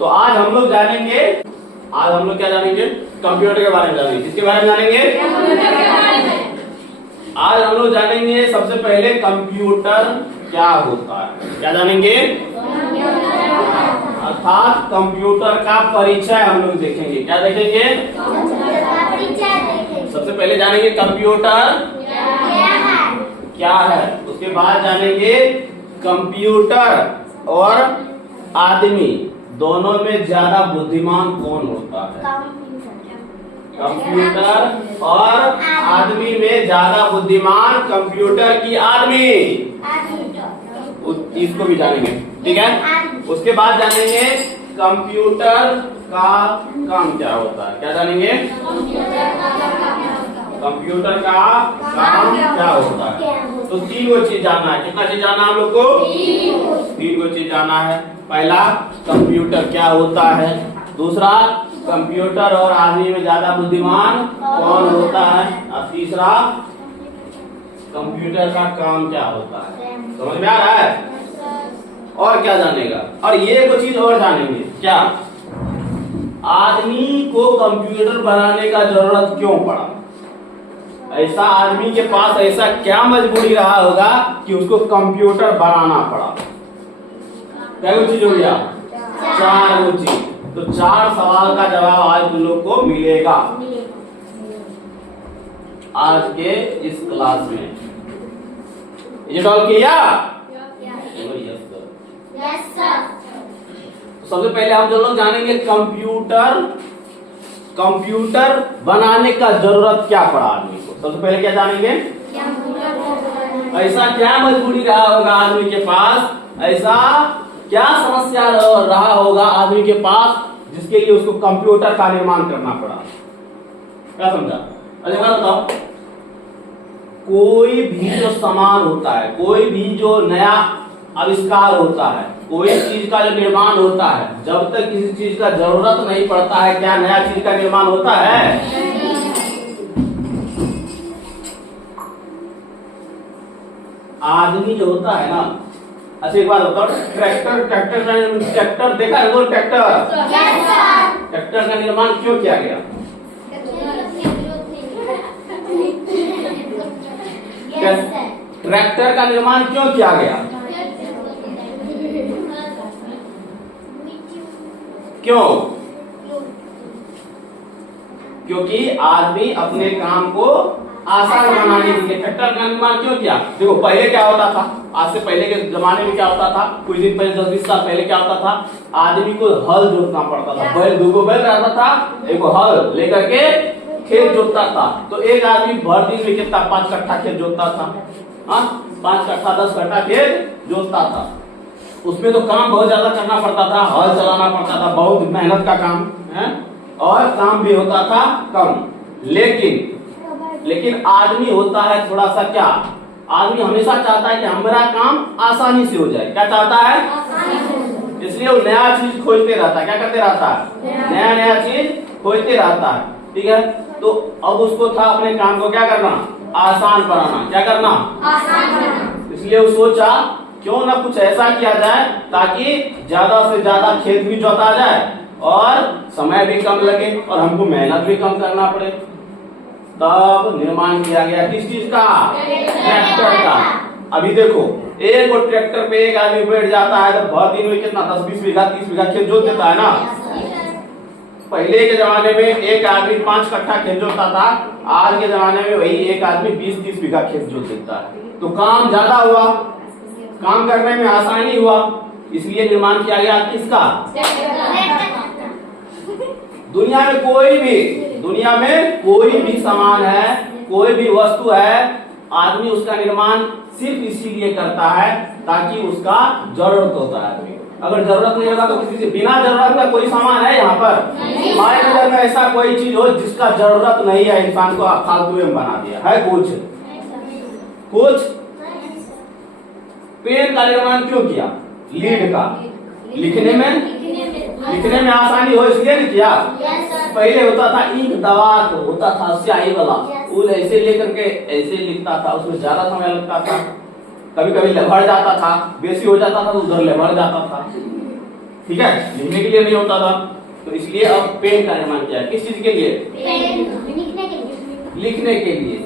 तो आज हम लोग क्या जानेंगे? कंप्यूटर के बारे में जानेंगे। किसके बारे में जानेंगे? आज हम लोग जानेंगे सबसे पहले कंप्यूटर क्या होता है। क्या जानेंगे? अर्थात कंप्यूटर का परिचय हम लोग देखेंगे। क्या देखेंगे? सबसे पहले जानेंगे कंप्यूटर क्या है। उसके बाद जानेंगे कंप्यूटर और आदमी दोनों में ज्यादा बुद्धिमान कौन होता है। कंप्यूटर और आदमी में ज्यादा बुद्धिमान कंप्यूटर की आदमी, इसको भी जानेंगे। ठीक है। उसके बाद जानेंगे कंप्यूटर का काम क्या होता है। क्या जानेंगे? कंप्यूटर का काम क्या होता है। तो 3 गो चीज जानना है। कितना चीज जानना है हम लोग को? 3 गो चीज जानना है। पहला, कंप्यूटर क्या होता है। दूसरा, कंप्यूटर और आदमी में ज्यादा बुद्धिमान कौन होता है। और तीसरा, कंप्यूटर का काम क्या होता है। समझ में आ रहा है? और क्या जानेगा? और ये कुछ चीज और जानेंगे। क्या आदमी को कंप्यूटर बनाने का जरूरत क्यों पड़ा। ऐसा आदमी के पास ऐसा क्या मजबूरी रहा होगा कि उसको कंप्यूटर बनाना पड़ा। क्या चीज हो गया? 4 चीज। तो 4 सवाल का जवाब आज तुम लोग को मिलेगा आज के इस क्लास में। ये सॉल्व किया? Yes sir. सबसे पहले हम लोग जानेंगे कंप्यूटर बनाने का जरूरत क्या पड़ा आदमी को। सबसे पहले क्या जानेंगे? ऐसा क्या मजबूरी रहा होगा आदमी के पास, ऐसा क्या समस्या रहा होगा आदमी के पास जिसके लिए उसको कंप्यूटर का निर्माण करना पड़ा। क्या समझा? अच्छा बताओ, कोई भी जो सामान होता है, कोई भी जो नया आविष्कार होता है, कोई चीज का जो निर्माण होता है, जब तक किसी चीज का जरूरत नहीं पड़ता है, क्या नया चीज का निर्माण होता है? आदमी जो होता है ना, अच्छा एक बात बताओ, ट्रैक्टर देखा है वो ट्रैक्टर का निर्माण क्यों किया गया? ट्रैक्टर का निर्माण क्यों किया गया? क्यों? क्योंकि आदमी अपने काम को आसान बनाने के लिए ट्रैक्टर का निर्माण क्यों किया? देखो पहले क्या होता था, आज से पहले के जमाने में क्या होता था, कुछ दिन पहले 10-20 साल पहले क्या होता था, आदमी को हल जोतना पड़ता था। बैल, 2 बैल रहता था, एक हल लेकर के खेत जोतता था। तो एक आदमी भर दिन में कितना 5 कट्ठा खेत जोतता था। 5 कट्ठा 10 कट्ठा खेत जोतता था। उसमें तो काम बहुत ज्यादा करना पड़ता था, हल चलाना पड़ता था, बहुत मेहनत का काम है और काम भी होता था कम। लेकिन आदमी होता है थोड़ा सा क्या, आदमी हमेशा चाहता है कि हमारा काम आसानी से हो जाए। क्या चाहता है? इसलिए वो नया चीज खोजते रहता है। क्या करते रहता है? नया चीज खोजते रहता है। ठीक है। तो अब उसको था अपने काम को क्या करना, आसान बनाना। क्या करना? आसान बनाना। इसलिए वो सोचा क्यों ना कुछ ऐसा किया जाए ताकि ज्यादा से ज्यादा खेत भी जोता जाए और समय भी कम लगे और हमको मेहनत भी कम करना पड़े। तब निर्माण किया गया किस चीज का? ट्रैक्टर का। अभी देखो, एक और ट्रैक्टर पे एक आदमी बैठ जाता है तो भर दिन में कितना 10-20 बीघा 30 बीघा खेत जोत देता है ना। पहले के जमाने में एक आदमी 5 कट्ठा खेत जोतता था, आज के जमाने में वही एक आदमी 20-30 बीघा खेत जोत देता है। तो काम ज्यादा हुआ, काम करने में आसानी हुआ, इसलिए निर्माण किया गया किसका? दुनिया में कोई भी सामान है, कोई भी वस्तु है, आदमी उसका निर्माण सिर्फ इसीलिए करता है ताकि उसका जरूरत होता है। अगर जरूरत नहीं होगा तो किसी से बिना जरूरत का कोई सामान है यहाँ पर? हमारे नजर में ऐसा कोई चीज हो जिसका जरूरत नहीं है, इंसान को फालतू में बना दिया है कुछ? पेन का निर्माण क्यों किया? लीड का लिखने में आसानी हो इसलिए नहीं किया। पहले होता था इंक दवा होता था स्याही वाला, वो ऐसे लेकर के ऐसे लिखता था, उसमें ज्यादा समय लगता था, कभी कभी लभड़ जाता था, बेसी हो जाता था तो उधर लभड़ जाता था। ठीक है, लिखने के लिए नहीं होता था, तो इसलिए अब पेन का निर्माण किया। किस चीज के लिए? लिखने के लिए।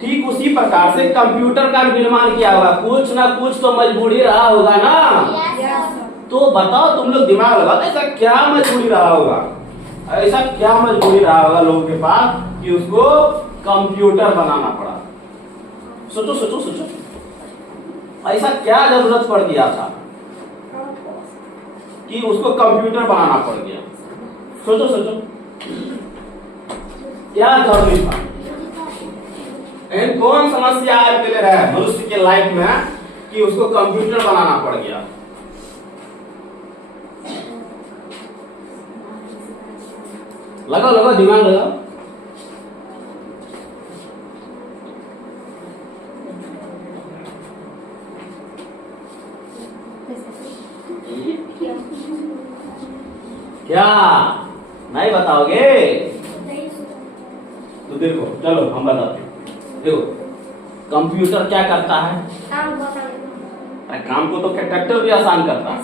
ठीक उसी प्रकार से कंप्यूटर का निर्माण किया होगा, कुछ ना कुछ तो मजबूरी रहा होगा ना। तो बताओ तुम लोग दिमाग लगाओ, ऐसा क्या मजबूरी रहा होगा, ऐसा क्या मजबूरी रहा होगा लोगों के पास कि उसको कंप्यूटर बनाना पड़ा। सोचो सोचो सोचो, ऐसा क्या जरूरत पड़ गया था कि उसको कंप्यूटर बनाना पड़ गया। सोचो सोचो, क्या जरूरी था? कौन समस्या आपके लिए रहा मनुष्य के लाइफ में कि उसको कंप्यूटर बनाना पड़ गया? लगाओ लगाओ, दिमाग लगाओ। क्या नहीं बताओगे? तो देखो, चलो हम बताते हैं। देखो, कंप्यूटर क्या करता है? काम को तो ट्रैक्टर भी आसान करता है।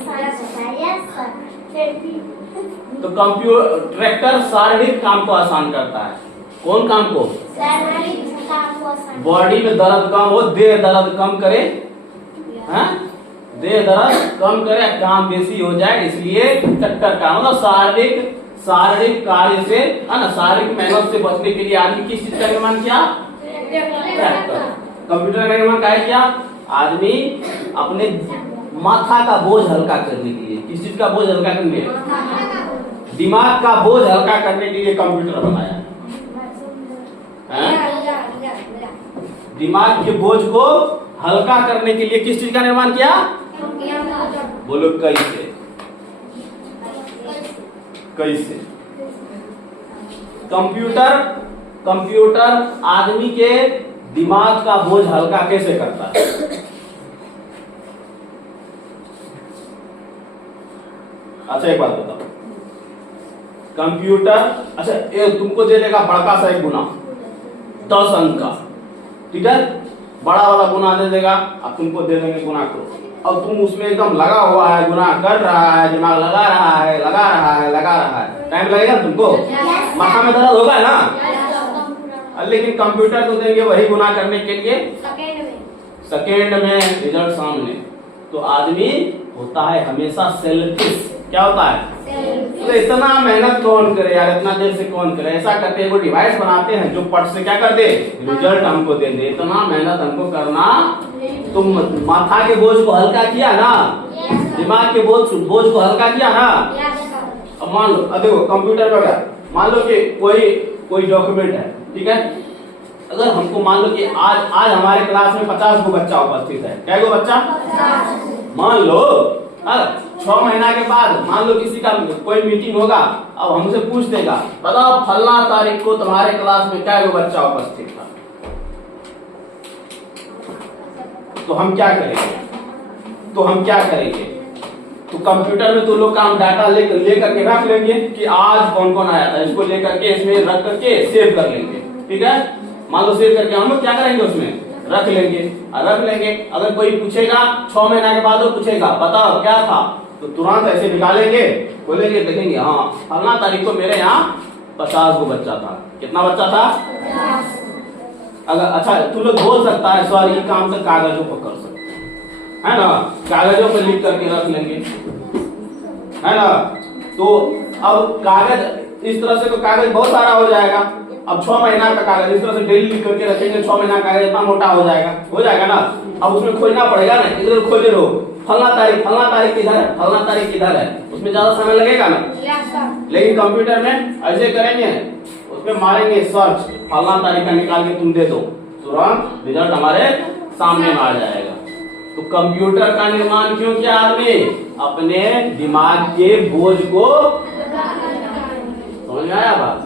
तो कंप्यूटर ट्रैक्टर शारीरिक काम को आसान करता है। कौन काम को? बॉडी में दर्द कम हो, देह दर्द कम करे, देह दर्द कम करे, काम बेसी हो जाए, इसलिए ट्रैक्टर का मतलब शारीरिक कार्य से, है ना, शारीरिक मेहनत से बचने के लिए आदमी किस चीज का निर्माण किया? कंप्यूटर का निर्माण क्या किया? आदमी अपने माथा का बोझ हल्का करने के लिए, किस चीज का बोझ हल्का करने के लिए? दिमाग का बोझ हल्का करने के लिए कंप्यूटर बनाया। दिमाग के बोझ को हल्का करने के लिए किस चीज का निर्माण किया? बोलो कैसे? कैसे? कंप्यूटर आदमी के दिमाग का बोझ हल्का कैसे करता है? अच्छा एक बात बताओ, कंप्यूटर अच्छा ये तुमको दे देगा बड़का सा एक गुना 10 अंक का, ठीक है, बड़ा वाला गुना दे देगा, अब तुमको दे देंगे गुना करो, अब तुम उसमें एकदम लगा हुआ है, गुना कर रहा है, दिमाग लगा रहा है, टाइम लगेगा तुमको, माथा में दर्द होगा ना। लेकिन कंप्यूटर तो देंगे वही गुना करने के लिए सेकेंड में रिजल्ट सामने। तो आदमी होता है हमेशा सेल्फिश। क्या होता है? तो इतना मेहनत कौन करे यार, इतना देर से कौन करे? ऐसा करते हैं वो डिवाइस बनाते हैं जो पट से क्या कर दे, रिजल्ट हमको दे दे। इतना मेहनत हमको करना, तुम माथा के बोझ को हल्का किया ना, दिमाग के बोझ को हल्का किया ना। अब मान लो, देखो कंप्यूटर पर क्या, मान लो कि कोई डॉक्यूमेंट है, ठीक है, अगर हमको मान लो कि आज हमारे क्लास में 50 गो बच्चा उपस्थित है। क्या गो बच्चा? मान लो 6 महीना के बाद मान लो किसी का कोई मीटिंग होगा, अब हमसे पूछ देगा बताओ फलना तारीख को तुम्हारे क्लास में क्या गो बच्चा उपस्थित था, तो हम क्या करेंगे? तो कंप्यूटर में तो लोग काम डाटा लेकर के रख लेंगे कि आज कौन कौन आया था, इसको लेकर के इसमें रख करके सेव कर लेंगे, ठीक है। मान लो सेव करके हम लोग क्या करेंगे, उसमें रख लेंगे। अगर कोई पूछेगा 6 महीना के बाद वो पूछेगा बताओ क्या था, तो तुरंत ऐसे निकालेंगे, बोलेंगे, देखेंगे हाँ फलना तारीख को मेरे यहाँ 50 गो बच्चा था। कितना बच्चा था? 50। अगर अच्छा तू लोग बोल सकता है सर ये काम तो कागजों पर कर सकते है ना, कागजों पर लिख करके रख लेंगे, है ना। तो अब कागज इस तरह से तो कागज बहुत सारा हो जाएगा। अब 6 महीना का कागज इस तरह से डेली लिख करके रखेंगे, 6 महीना का कागज इतना मोटा हो जाएगा ना। अब उसमें खोजना पड़ेगा ना, इधर खोले रहो, फलना तारीख किधर है, उसमें ज्यादा समय लगेगा ना। लेकिन कंप्यूटर में ऐसे करेंगे, उसमें मारेंगे सर्च, फलना तारीख का निकाल के तुम दे दो, तुरंत रिजल्ट हमारे सामने आ जाएगा। तो कंप्यूटर का निर्माण क्यों किया आदमी? अपने दिमाग के बोझ को, समझ में आया बात?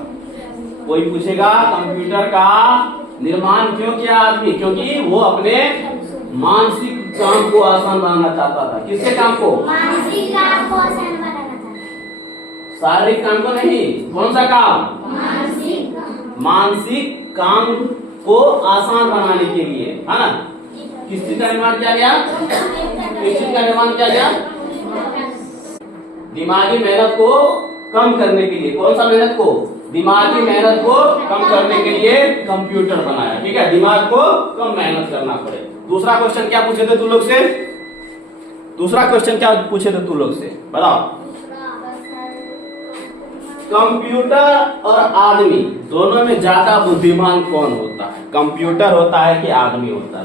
कोई पूछेगा कंप्यूटर का निर्माण क्यों किया आदमी? क्योंकि वो अपने मानसिक काम को आसान बनाना चाहता था। किसके काम को? मानसिक काम को आसान बनाना था, शारीरिक काम को नहीं। कौन सा काम? मानसिक काम को आसान बनाने के लिए, है ना। किस चीज का निर्माण किया गया? दिमागी मेहनत को कम करने के लिए, कौन सा मेहनत को? दिमागी मेहनत को कम करने के लिए कंप्यूटर बनाया। ठीक है, दिमाग को कम मेहनत करना पड़े। दूसरा क्वेश्चन क्या पूछे थे तू लोग से? दूसरा क्वेश्चन क्या पूछे थे तू लोग से, बताओ। कंप्यूटर और आदमी दोनों में ज्यादा बुद्धिमान कौन होता है? कंप्यूटर होता है कि आदमी होता है?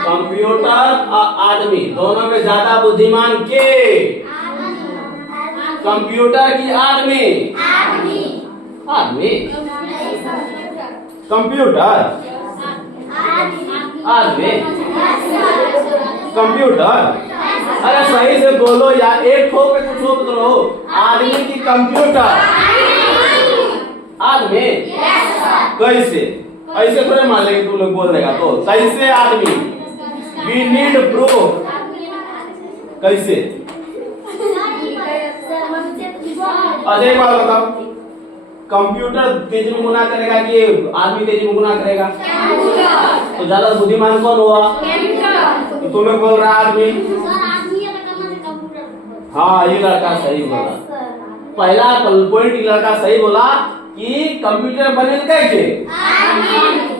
कंप्यूटर और आदमी दोनों में ज्यादा बुद्धिमान के? कंप्यूटर की आदमी? आदमी। कंप्यूटर आदमी कंप्यूटर। अरे सही से बोलो यार, एक ठोक पे कुछ ठोक दो। आदमी की कंप्यूटर? आदमी। कैसे? ऐसे थोड़े मान लेंगे तुम लोग बोल देगा तो। कैसे आदमी? We need proof. कैसे? अजय एक बात बताओ, कंप्यूटर तेजी में गुना करेगा कि आदमी तेजी में गुना करेगा? तो ज्यादा बुद्धिमान कौन हुआ? तो तुम्हें बोल रहा आदमी। हाँ, ये लड़का सही बोला। पहला पॉइंट ये लड़का सही बोला कि कंप्यूटर बने कैसे?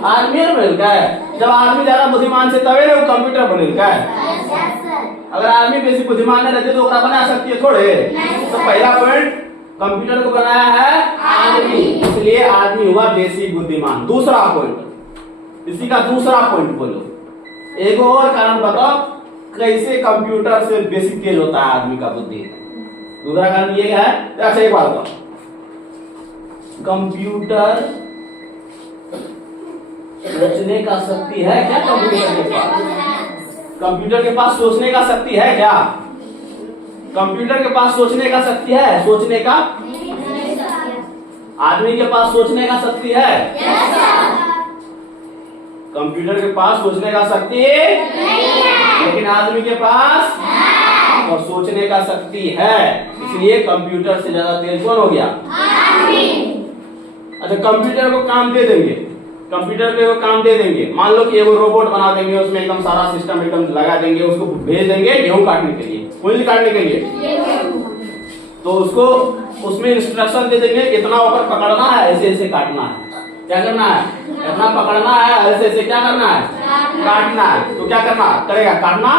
आदमी बने क्या? जब आदमी ज्यादा बुद्धिमान से तभी ना वो कंप्यूटर बने क्या? अगर आदमी बेसी बुद्धिमान नहीं रहते तो ओकरा बना सकती है थोड़े। तो पहला पॉइंट कंप्यूटर को बनाया है आदमी, इसलिए आदमी हुआ बेसी बुद्धिमान। दूसरा पॉइंट, इसी का दूसरा पॉइंट बोलो। एक और कारण बताओ कैसे कंप्यूटर से बेसी तेज होता है आदमी का बुद्धि। दूसरा कारण ये है। अच्छा एक बात बताओ, कंप्यूटर सोचने का शक्ति है क्या कंप्यूटर के पास? कंप्यूटर के पास सोचने का शक्ति है क्या? कंप्यूटर के पास सोचने का शक्ति है? सोचने का? आदमी के पास सोचने का शक्ति है? कंप्यूटर के पास सोचने का शक्ति नहीं है, लेकिन आदमी के पास और सोचने का शक्ति है, इसलिए कंप्यूटर से ज्यादा तेज कौन हो गया? आदमी। अच्छा, कंप्यूटर को काम दे देंगे, कंप्यूटर को काम दे देंगे। मान लो कि वो रोबोट बना देंगे, उसमें एकदम सारा सिस्टम एकदम लगा देंगे, उसको भेज देंगे गेहूं काटने के लिए, कुंजी काटने के लिए। तो उसको उसमें इंस्ट्रक्शन दे देंगे, इतना ऊपर पकड़ना है, ऐसे ऐसे काटना है। क्या करना है? इतना पकड़ना है, ऐसे ऐसे क्या करना है? काटना है। तो क्या करना करेगा? काटना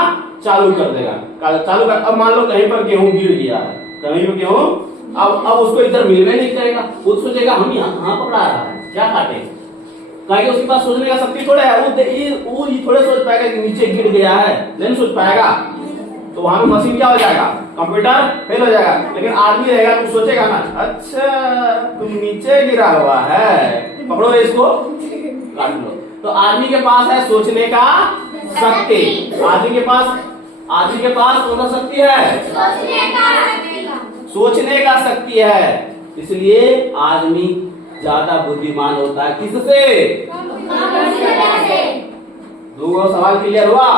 चालू कर देगा, चालू कर। अब मान लो कहीं पर गेहूं गिर गया है, कहीं पर गेहूं, अब उसको इधर मिलवे नहीं करेगा, वो सोचेगा हम यहाँ पकड़ा रहा है, क्या काटे? कहीं उसके पास सोचने का शक्ति थोड़ा है, वो थोड़े सोच पाएगा कि नीचे गिर गया है, नहीं सोच पाएगा। तो वहां में मशीन क्या हो जाएगा? कंप्यूटर फेल हो जाएगा। लेकिन आदमी रहेगा तो सोचेगा ना, अच्छा तुम नीचे गिरा हुआ है, पकड़ो इसको काट लो। तो आदमी के पास है सोचने का शक्ति। आदमी के पास कौन सा शक्ति है? सोचने का शक्ति है, इसलिए आदमी ज्यादा बुद्धिमान होता है। किससे? दो सवाल क्लियर हुआ?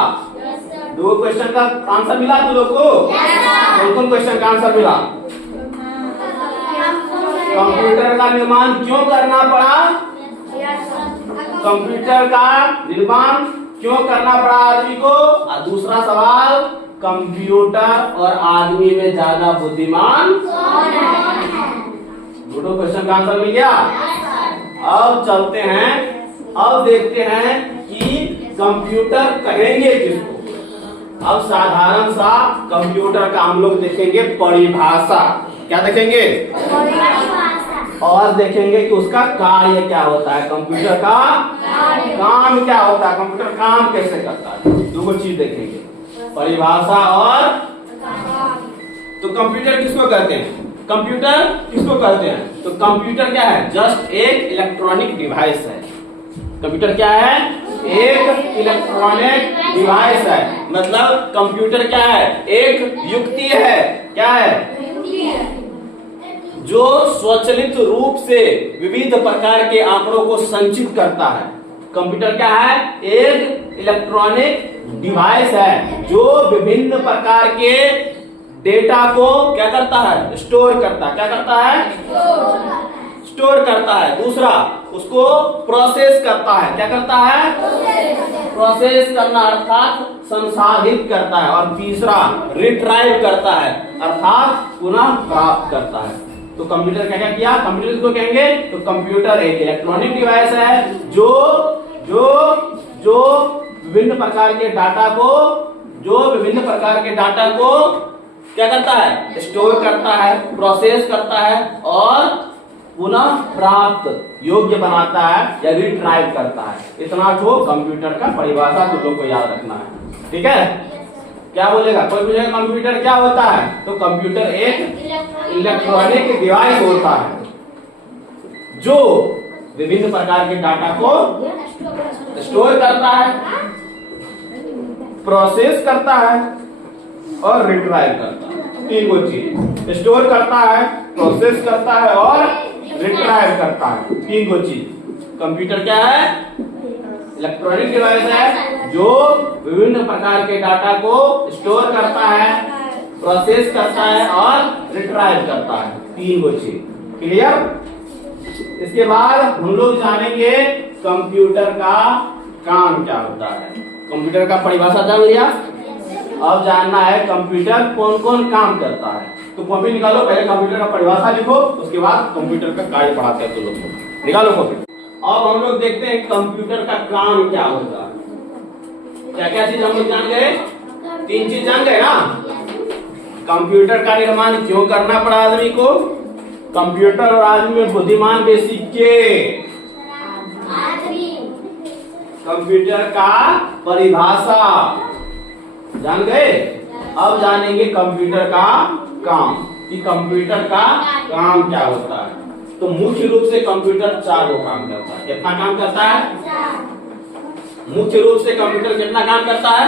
दो क्वेश्चन का आंसर मिला तुम लोग को? कौन कौन क्वेश्चन का आंसर मिला? कंप्यूटर का निर्माण क्यों करना पड़ा? कंप्यूटर का निर्माण क्यों करना पड़ा आदमी को? और दूसरा सवाल, कंप्यूटर और आदमी में ज्यादा बुद्धिमान कौन है? दोनों क्वेश्चन का आंसर मिल गया। अब चलते हैं, अब देखते हैं कि कंप्यूटर कहेंगे किसको। अब साधारण सा कंप्यूटर का हम लोग देखेंगे परिभाषा। क्या देखेंगे? और देखेंगे कि उसका कार्य क्या होता है, कंप्यूटर का काम क्या होता है, कंप्यूटर काम कैसे करता है। दो चीज देखेंगे, परिभाषा और। तो कंप्यूटर किसको कहते हैं? कंप्यूटर किसको कहते हैं? तो कंप्यूटर क्या है? जस्ट एक इलेक्ट्रॉनिक डिवाइस है। कंप्यूटर क्या है? एक इलेक्ट्रॉनिक डिवाइस है। मतलब कंप्यूटर क्या है? एक युक्ति है। क्या है? जो स्वचालित रूप से विविध प्रकार के आंकड़ों को संचित करता है। कंप्यूटर क्या है? एक इलेक्ट्रॉनिक डिवाइस है जो विभिन्न प्रकार के डेटा को क्या करता है? स्टोर करता है। क्या करता है? स्टोर करता है, दूसरा उसको प्रोसेस करता है। क्या करता है? प्रोसेस करना अर्थात संसाधित करता है, और तीसरा रिट्राइव करता है अर्थात पुनः प्राप्त करता है। तो कंप्यूटर क्या क्या किया? कंप्यूटर को कहेंगे तो कंप्यूटर एक इलेक्ट्रॉनिक डिवाइस है जो जो जो विभिन्न प्रकार के डाटा को क्या करता है? स्टोर करता है, प्रोसेस करता है और पुनः प्राप्त योग्य बनाता है या रिट्राइव करता है। इतना तो कंप्यूटर का परिभाषा तुम लोग को याद रखना है, ठीक है? क्या बोलेगा? कोई पूछेगा कंप्यूटर क्या होता है, तो कंप्यूटर एक इलेक्ट्रॉनिक डिवाइस होता है जो विभिन्न प्रकार के डाटा को स्टोर करता है, प्रोसेस करता है और रिट्राइव करता है। तीन को चीज स्टोर करता है, प्रोसेस करता है और रिट्राइव करता है। तीन को चीज कंप्यूटर क्या है? इलेक्ट्रॉनिक डिवाइस है जो विभिन्न प्रकार के डाटा को स्टोर करता है, प्रोसेस करता है और रिट्राइव करता है। तीन को चीज क्लियर। इसके बाद हम लोग जानेंगे कंप्यूटर का काम क्या होता है। कंप्यूटर का परिभाषा जान लिया, अब जानना है कंप्यूटर कौन कौन काम करता है। तो कॉपी निकालो, पहले कंप्यूटर का परिभाषा लिखो, उसके बाद कंप्यूटर का कार्य पढ़ाते हैं। तो लोग निकालो कॉपी। अब हम लोग देखते हैं कंप्यूटर का काम क्या होता है। क्या क्या चीज हम लोग जान गए? तीन चीज जान गए ना। कंप्यूटर का निर्माण क्यों करना पड़ा आदमी को? कंप्यूटर और आदमी में बुद्धिमान बेसी के। कंप्यूटर का परिभाषा जान गए। अब जानेंगे कंप्यूटर का काम कि कंप्यूटर का काम क्या होता है। तो मुख्य रूप से कंप्यूटर चार काम करता है। कितना काम करता है? मुख्य रूप से कंप्यूटर कितना काम करता है?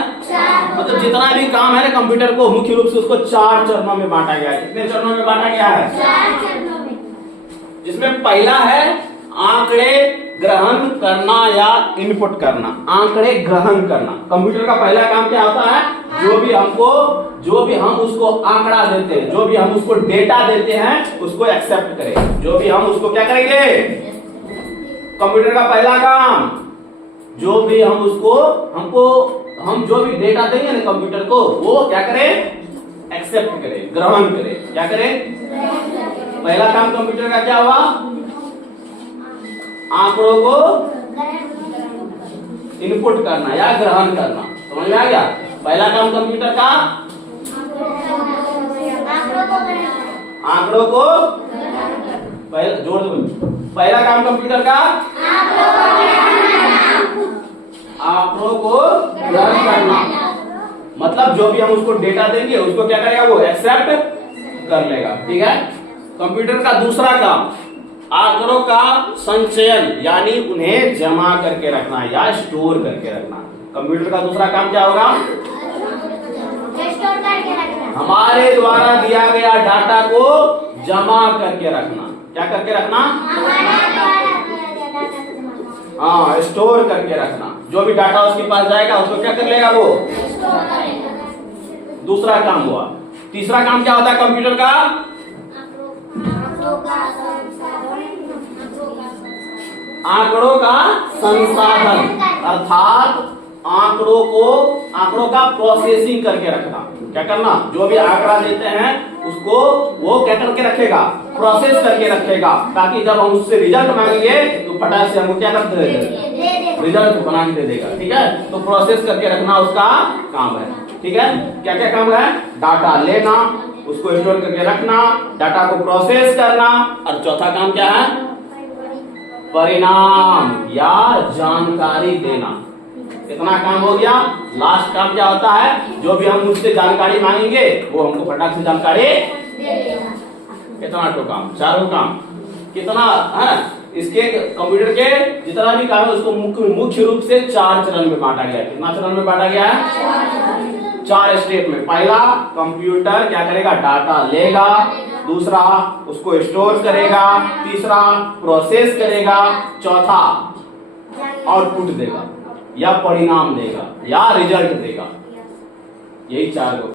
मतलब जितना भी काम है ना कंप्यूटर को, मुख्य रूप से उसको चार चरणों में बांटा गया है। कितने चरणों में बांटा गया है? चार चरणों में। जिसमें पहला है आंकड़े ग्रहण करना या इनपुट करना। आंकड़े ग्रहण करना कंप्यूटर का पहला काम क्या होता है? जो भी हम उसको आंकड़ा देते हैं, जो भी हम उसको डेटा देते हैं उसको एक्सेप्ट करें। जो भी हम उसको क्या करेंगे? कंप्यूटर का पहला काम जो भी हम जो भी डेटा देंगे ना कंप्यूटर को, वो क्या करें? एक्सेप्ट करें, ग्रहण करें। क्या करें? पहला काम कंप्यूटर का क्या हुआ? आंकड़ों को इनपुट करना या ग्रहण करना। समझ में आ गया? पहला काम कंप्यूटर का आंकड़ों को जोड़ दो। पहला काम कंप्यूटर का आंकड़ों को ग्रहण करना, मतलब जो भी हम उसको डेटा देंगे उसको क्या करेगा? वो एक्सेप्ट कर लेगा। ठीक है। कंप्यूटर का दूसरा काम आंकड़ों का संचयन यानी उन्हें जमा करके रखना या स्टोर करके रखना। कंप्यूटर का दूसरा काम क्या होगा? स्टोर करके रखना। हमारे द्वारा दिया गया डाटा को जमा करके रखना। क्या करके रखना? हाँ, स्टोर करके रखना। जो भी डाटा उसके पास जाएगा उसको क्या कर लेगा? वो दूसरा काम हुआ। तीसरा काम क्या होता है कंप्यूटर का? आंकड़ों का संसाधन अर्थात आंकड़ों का प्रोसेसिंग करके रखना। क्या करना? जो भी आंकड़ा देते हैं उसको वो क्या करके रखेगा? प्रोसेस करके रखेगा, ताकि जब हम उससे रिजल्ट मांगेंगे तो फटाक से हमको क्या कर देगा? रिजल्ट बना के दे देगा। ठीक है। तो प्रोसेस करके रखना उसका काम है। ठीक है। क्या क्या काम है? डाटा लेना, उसको स्टोर करके रखना, डाटा को प्रोसेस करना, और चौथा काम क्या है? परिणाम या जानकारी देना। इतना काम हो गया। लास्ट काम क्या होता है? जो भी हम उससे जानकारी मांगेंगे वो हमको फटाक से जानकारी दे देगा। कितना तो काम? चारों काम। कितना है? इसके कंप्यूटर के जितना भी काम है उसको मुख्य रूप से चार चरण में बांटा गया है। कितना चरण में बांटा गया है? चार स्टेप में। पहला कंप्यूटर क्या करेगा? डाटा लेगा, दूसरा उसको स्टोर करेगा, तीसरा प्रोसेस करेगा, चौथा आउटपुट देगा या परिणाम देगा या रिजल्ट देगा। यही चार